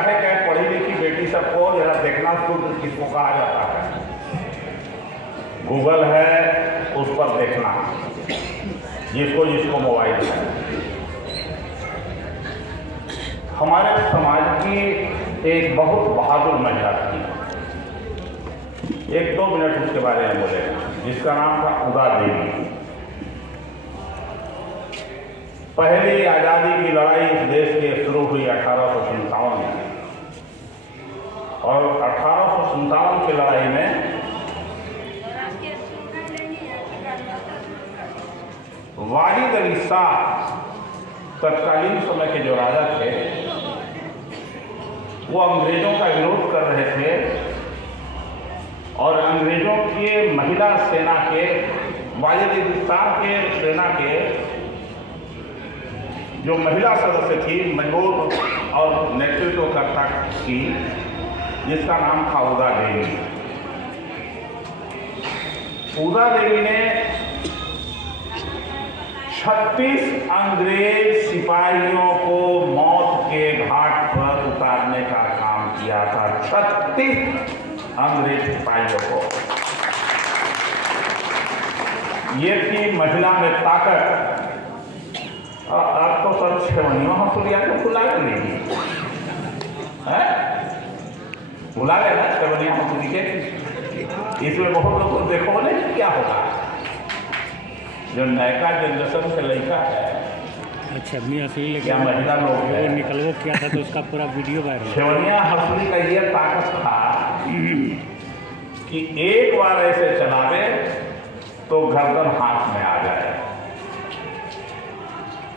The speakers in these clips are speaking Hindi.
चाहे क्या पढ़ी लिखी बेटी सबको जरा देखना शूद्र किसको कहा जाता है। गूगल है, उस पर देखना, जिसको जिसको मोबाइल है। हमारे समाज की एक बहुत बहादुर महिला थी, 1-2 मिनट उसके बारे में बोले, जिसका नाम था उदा देवी। पहली आज़ादी की लड़ाई इस देश के शुरू हुई 1857 में, और 1857 की लड़ाई में वालिद अली शाह तत्कालीन समय के जो राजा थे, वो अंग्रेजों का विरोध कर रहे थे, और अंग्रेजों के महिला सेना के, वालिद अली शाह के सेना के जो महिला सदस्य थी, मजबूत और नेतृत्व करता थी, जिसका नाम था उदा देवी। उदा देवी ने 36 अंग्रेज सिपाहियों को मौत के घाट पर उतारने का काम किया था। 36 अंग्रेज सिपाहियों को। ये थी महिला में ताकत। अब तो सब छेवनियों हंसुलिया को बुला लेगी, बुला लेना छेवनिया हंसुली के। इसमें बहुत लोग को देखो नहीं क्या होगा, जो नयका जनरेशन से लड़का है। अच्छा, अपनी असली क्या महिला लोग वो निकलवो किया था तो उसका पूरा वीडियो वायरल। छेवनिया हंसुली का ये ताकत था कि एक बार ऐसे चलावे तो गर्दन हाथ में आ जाए।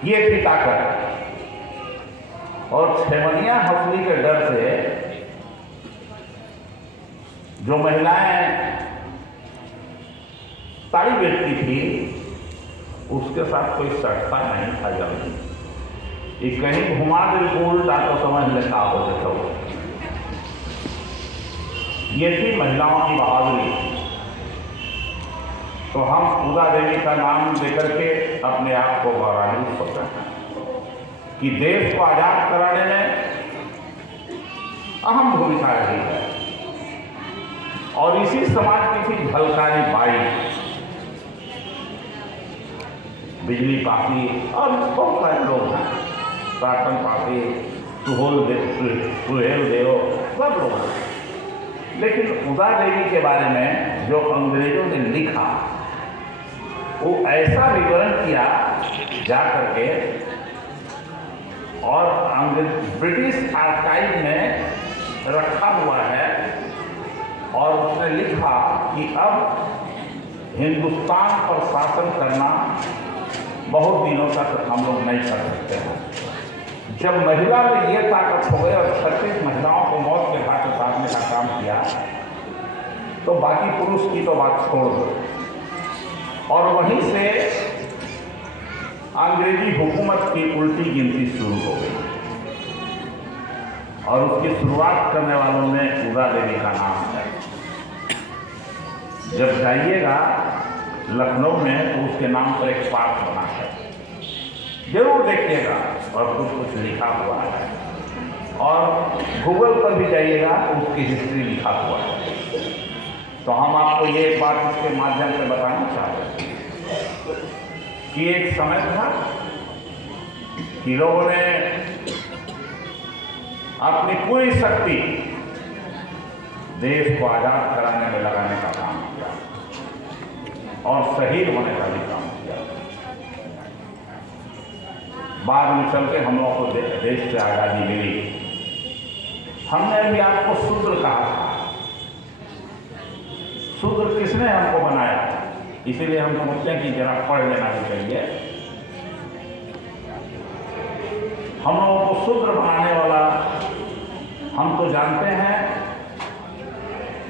ये थी ताकत। और छेवनिया हंसुली के डर से जो महिलाएं साड़ी बेचती थी, उसके साथ कोई सटता नहीं था जल्दी। ये कहीं घुमा दे उल्टा तो समझ लेता हो देखो। ये थी महिलाओं की बहादुरी। तो हम उदा देवी का नाम लेकर के अपने आप को गौरवान्वित होते हैं कि देश को आजाद कराने में अहम भूमिका रही है। और इसी समाज की थी झलकारी बाई, बिजली पासी और बहुत सारे लोग हैं, साटन पासी, सुहेल देव, सब लोग हैं। लेकिन उदा देवी के बारे में जो अंग्रेजों ने लिखा, वो ऐसा विवरण किया जा करके, और ब्रिटिश आर्काइव में रखा हुआ है। और उसने लिखा कि अब हिंदुस्तान पर शासन करना बहुत दिनों तक हम लोग नहीं कर सकते हैं। जब महिला में ये ताकत हो गई और 36 महिलाओं को मौत के घाट उतारने का काम किया, तो बाकी पुरुष की तो बात छोड़ दो। और वहीं से अंग्रेजी हुकूमत की उल्टी गिनती शुरू हो गई, और उसकी शुरुआत करने वालों में उदा देवी का नाम है। जब जाइएगा लखनऊ में तो उसके नाम पर एक पार्क बना है, जरूर देखिएगा, और कुछ लिखा हुआ है। और गूगल पर भी जाइएगा तो उसकी हिस्ट्री लिखा हुआ है। तो हम आपको ये बात इसके माध्यम से बताना चाहते हैं कि एक समय था कि लोगों ने अपनी पूरी शक्ति देश को आजाद कराने में लगाने का काम किया, और शहीद होने का भी काम किया। बाद में चल के हम लोगों को देश से आज़ादी मिली। हमने भी आपको शूद्र कहा था। शूद्र किसने हमको बनाया? इसीलिए हम समझते हैं कि जरा पढ़ लेना भी चाहिए। हम लोगों को शूद्र बनाने वाला, हम तो जानते हैं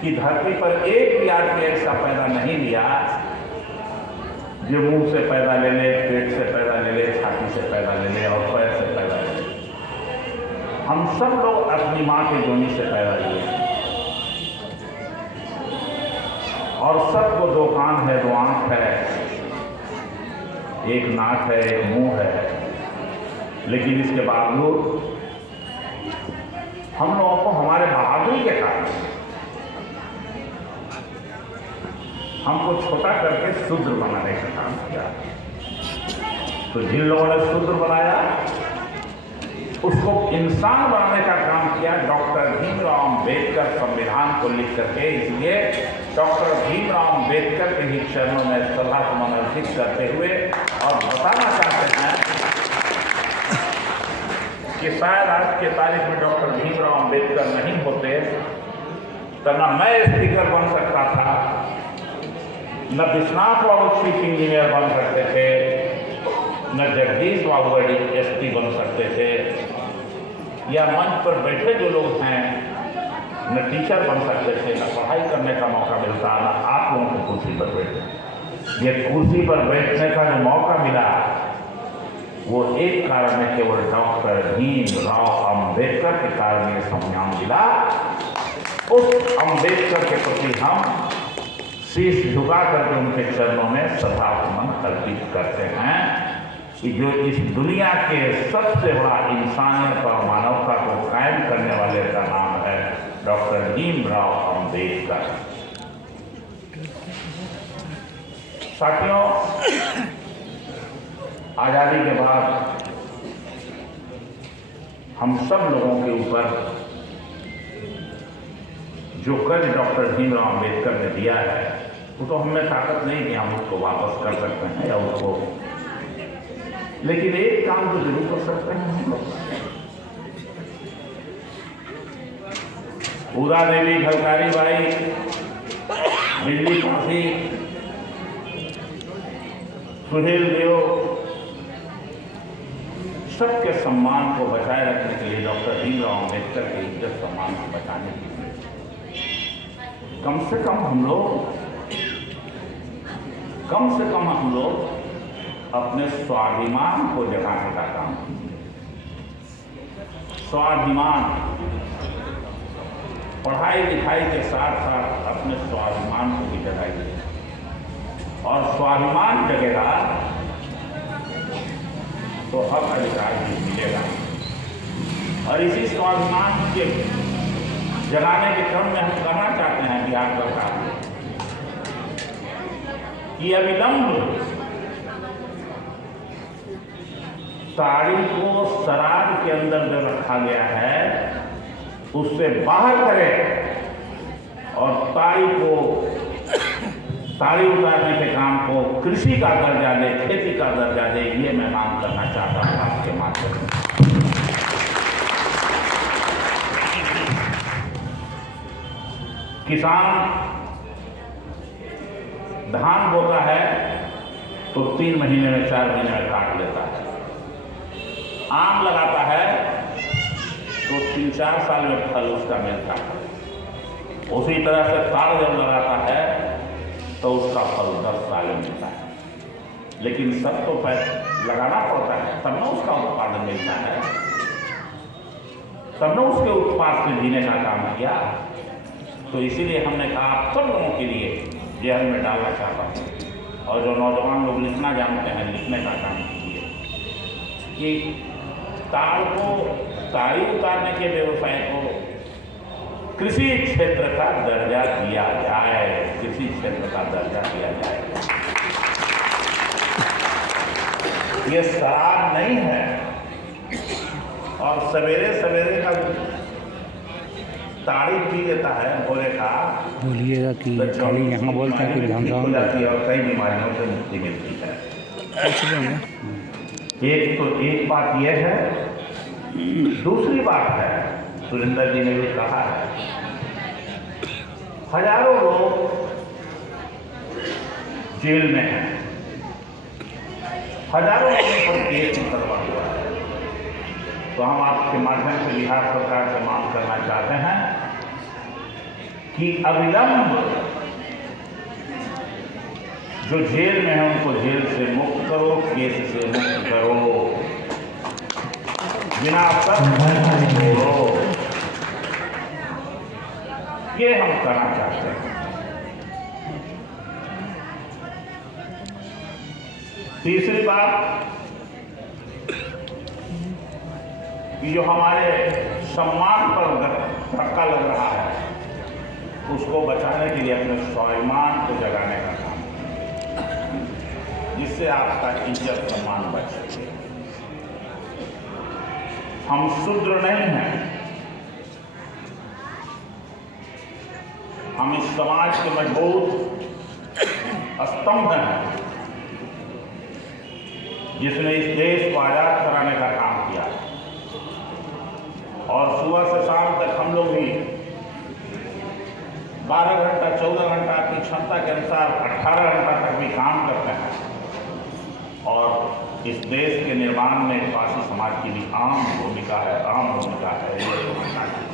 कि धरती पर एक भी आदमी ऐसा पैदा नहीं लिया जो मुंह से पैदा ले ले, पेट से पैदा ले ले, छाती से पैदा ले ले और पैर से पैदा ले ले। हम सब लोग अपनी माँ के जोनी से पैदा लिए, और सबको 2 कान है, 2 आंख है, एक नाक है, एक मुंह है। लेकिन इसके बावजूद हम लोगों को हमारे बहादुरी के कारण हमको छोटा करके शूद्र बनाने का काम किया। तो जिन लोगों ने शूद्र बनाया उसको इंसान बनाने का काम किया डॉक्टर भीमराव अम्बेडकर संविधान को लिख करके। इसलिए डॉक्टर भीमराव अम्बेडकर के ही चरणों में सभा को समर्पित करते हुए और बताना चाहते हैं कि शायद आज के तारीख में डॉक्टर भीमराव अम्बेडकर नहीं होते तो न मैं स्पीकर बन सकता था, न विश्वनाथ बाबू चीफ इंजीनियर बन सकते थे, न जगदीश बाबू एसपी बन सकते थे, या मंच पर बैठे जो लोग हैं न टीचर बन सकते थे, न पढ़ाई करने का मौका मिलता, न आप लोगों को कुर्सी पर बैठे। ये कुर्सी पर बैठने का जो मौका मिला वो एक कारण है, केवल डॉक्टर भीमराव अम्बेडकर के कारण ये सम्मान मिला। उस अम्बेडकर के प्रति हम शीश झुका करके उनके चरणों में श्रद्धासुमन अर्पित करते हैं कि जो इस दुनिया के सबसे बड़ा इंसानियत और मानवता को कायम करने वाले का नाम है डॉक्टर भीमराव अम्बेडकर। साथियों, आज़ादी के बाद हम सब लोगों के ऊपर जो कर्ज डॉक्टर भीमराव अम्बेडकर ने दिया है वो तो हमें ताकत नहीं कि हम उसको वापस कर सकते हैं या उसको, लेकिन एक काम तो जरूर कर सकते हैं हम लोग। उदा देवी, झलकारी बाई, बिजली काशी, सुहेल देव, सबके सम्मान को बचाए रखने के लिए डॉक्टर भीमराव अम्बेडकर के इज्जत सम्मान को बचाने के लिए कम से कम हम लोग अपने स्वाभिमान को जगाने का काम कीजिए। स्वाभिमान, पढ़ाई लिखाई के साथ साथ अपने स्वाभिमान को भी जगाइए, और स्वाभिमान जगेगा तो हक अधिकार भी मिलेगा। और इसी स्वाभिमान के जगाने के क्रम में हम कहना चाहते हैं बिहार सरकार कि अविलंब ताड़ी को शराब के अंदर जो रखा गया है उससे बाहर करें और ताड़ी उतारने के काम को कृषि का दर्जा दे, खेती का दर्जा दे। ये मैं मांग करना चाहता हूँ आपके माध्यम से। किसान धान बोता है तो 3 महीने में 4 महीने में काट लेता है। आम लगाता है तो 3-4 साल में फल उसका मिलता है। उसी तरह से ताड़ जब लगाता है तो उसका फल 10 साल में मिलता है। लेकिन सब तो लगाना पड़ता है तब न उसका उत्पादन मिलता है, तब न उसके उत्पाद से जीने का काम किया। तो इसीलिए हमने कहा आप सब लोगों के लिए जेल में डालना चाहता हूँ, और जो नौजवान लोग लिखना जानते हैं लिखने का काम कीजिए कि ताड़ी उतारने के व्यवसाय को कृषि क्षेत्र का दर्जा दिया जाए, कृषि क्षेत्र का दर्जा दिया जाए। ये शराब नहीं है। और सवेरे सवेरे का ताड़ी पी लेता है भोले का, बोलिएगा कि खाली यहाँ बोलता है कि हो जाती है और कई बीमारियों से मुक्ति मिलती है। एक बात यह है। दूसरी बात है, सुरेंद्र जी ने भी कहा है, हजारों लोग जेल में हैं, हजारों लोगों पर केस करवा हुआ है। तो हम आपके माध्यम से बिहार सरकार से मांग करना चाहते हैं कि अविलंब जो जेल में है उनको जेल से मुक्त करो, केस से मुक्त करो, बिना छोड़ो। ये हम करना चाहते हैं। तीसरी बात, कि जो हमारे सम्मान पर धक्का लग रहा है उसको बचाने के लिए अपने स्वाभिमान को जगाने का काम, जिससे आपका इज्जत सम्मान बच सके। हम शूद्र नहीं हैं, हम इस समाज के मजबूत स्तंभ हैं जिसने इस देश को आजाद कराने का काम किया। और सुबह से शाम तक हम लोग भी 12 घंटा 14 घंटा अपनी क्षमता के अनुसार 18 घंटा तक भी काम करते हैं। और इस देश के निर्माण में पारसी समाज की भी अहम भूमिका है, ये समझना चाहिए।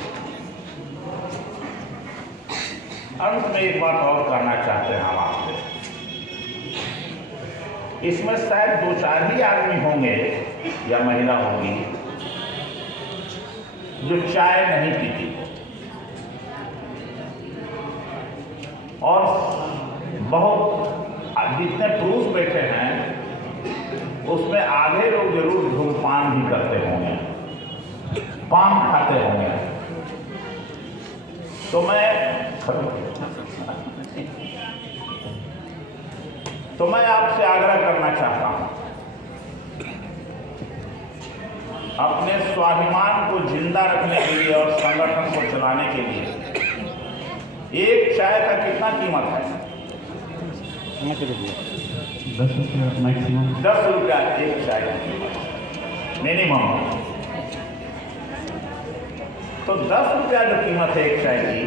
अंत में एक बात और कहना चाहते हैं हम आपसे, इसमें शायद 2-4 ही आदमी होंगे या महिला होंगी जो चाय नहीं पीती, और बहुत जितने पुरुष बैठे हैं उसमें आधे लोग जरूर धूम्रपान भी करते होंगे, पान खाते होंगे। तो मैं आपसे आग्रह करना चाहता हूं, अपने स्वाभिमान को जिंदा रखने के लिए और संगठन को चलाने के लिए एक चाय का कितना कीमत है? 10 रुपया मैक्सिमम। 10 रुपया एक चाय की कीमत मिनिमम। तो 10 रुपया जो कीमत है एक चाय की,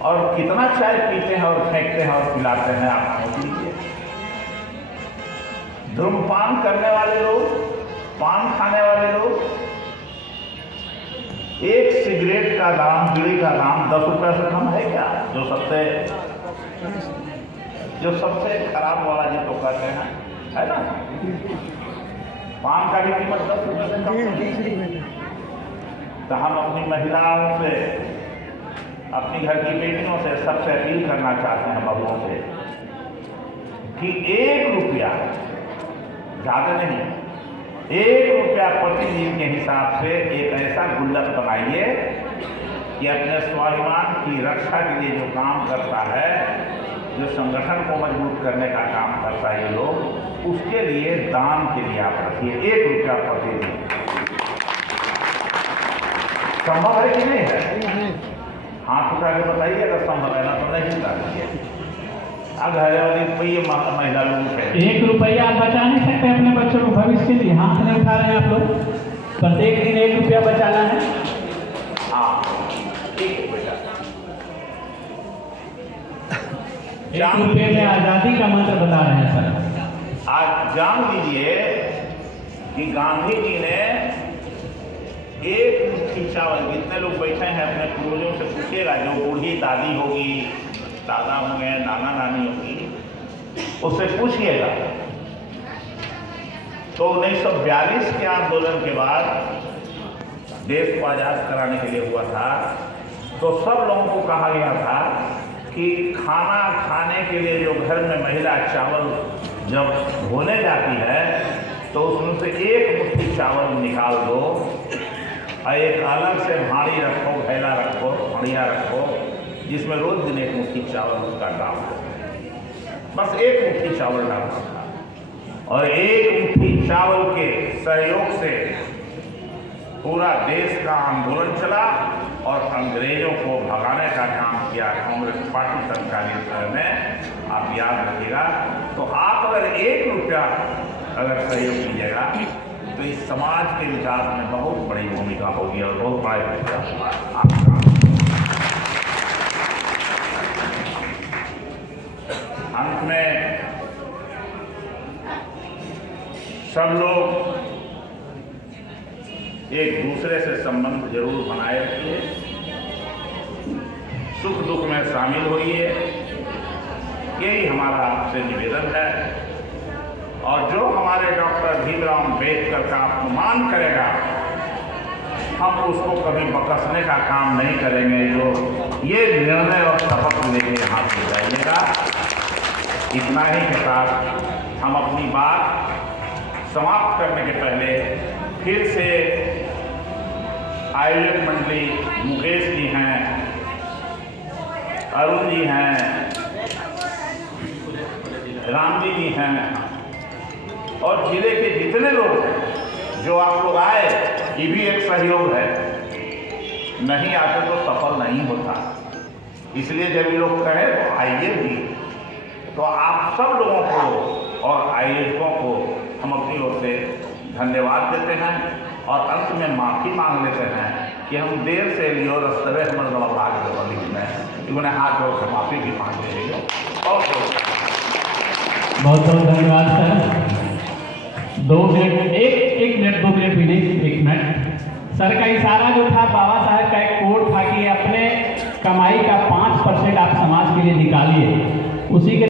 और कितना चाय पीते हैं और फेंकते हैं और पिलाते हैं आप सोच लीजिए। धूम्रपान करने वाले लोग, पान खाने वाले लोग, एक सिगरेट का दाम, बीड़ी का दाम 10 रुपये से कम है क्या? जो सबसे खराब वाला जिसको कहते हैं, है ना, पान का भी कीमत 10 रुपये से कम है। तो हम अपनी महिलाओं से, अपनी घर की बेटियों से सबसे अपील करना चाहते हैं, बहुओं से, कि 1 रुपया, ज़्यादा नहीं, 1 रुपया प्रतिदिन के हिसाब से एक ऐसा गुल्लक बनाइए कि अपने स्वाभिमान की रक्षा के लिए जो काम करता है, जो संगठन को मजबूत करने का काम करता है ये लोग, उसके लिए दान के लिए आप रखिए 1 रुपया प्रतिदिन। संभव है कि नहीं है? हाथ उठा के बताइए अगर संभव है, ना तो नहीं उठा। अब घर वाली ये महिला लोग है, 1 रुपया आप बचा नहीं सकते अपने बच्चों को भविष्य के लिए? हाथ नहीं उठा रहे हैं आप लोग? प्रत्येक दिन 1 रुपया बचाना है। हाँ ठीक है बेटा। 1 रुपये में आज़ादी का मंत्र बता रहे हैं सर। आज जान लीजिए कि गांधी जी ने एक मुट्ठी चावल, जितने लोग बैठे हैं अपने पूर्वजों से पूछिएगा, जो बूढ़ी दादी होगी, दादा होंगे, नाना नानी होगी, उससे पूछिएगा। तो 1942 के आंदोलन के बाद देश को आजाद कराने के लिए हुआ था, तो सब लोगों को कहा गया था कि खाना खाने के लिए जो घर में महिला चावल जब होने जाती है तो उसमें से एक मुट्ठी चावल निकाल दो और एक अलग से भाड़ी रखो, थैला रखो, बढ़िया रखो, जिसमें रोज दिन एक मुट्ठी चावल उसका डाल दो। बस एक मुट्ठी चावल डालना था और एक मुट्ठी चावल के सहयोग से पूरा देश का आंदोलन चला और अंग्रेजों को भगाने का काम किया कांग्रेस पार्टी सरकारी समय में। आप याद रखिएगा। तो आप अगर 1 रुपया अगर सहयोग कीजिएगा तो इस समाज के विकास में बहुत बड़ी भूमिका होगी और बहुत बड़ा विकास होगा आपका। अंत में सब लोग एक दूसरे से संबंध जरूर बनाए रखिए, सुख दुख में शामिल होइए, यही हमारा आपसे निवेदन है। और जो हमारे डॉक्टर भीमराव अम्बेडकर का अपमान करेगा, हम उसको कभी बकसने का काम नहीं करेंगे। जो ये निर्णय और शपथ लेके यहाँ से जाइएगा। इतना ही के साथ हम अपनी बात समाप्त करने के पहले फिर से आयोजक मंडली मुकेश जी हैं, अरुण जी हैं, राम जी हैं और जिले के जितने लोग हैं जो आप लोग आए, ये भी एक सहयोग है। नहीं आते तो सफल नहीं होता, इसलिए जब ये लोग कहें तो आइए भी। तो आप सब लोगों को और आयोजकों को हम अपनी ओर से धन्यवाद देते हैं और अंत में माफ़ी मांग लेते हैं कि हम देर से लियो रस्तवे हमर गलबाग देवली में इन्होंने हाथ जोड़ के माफ़ी भी मांग ले बहुत बहुत धन्यवाद सर। 2 मिनट, एक मिनट 2 मिनट भी नहीं, 1 मिनट। सर का इशारा जो था, बाबा साहब का एक कोड था कि अपने कमाई का 5% आप समाज के लिए निकालिए, उसी के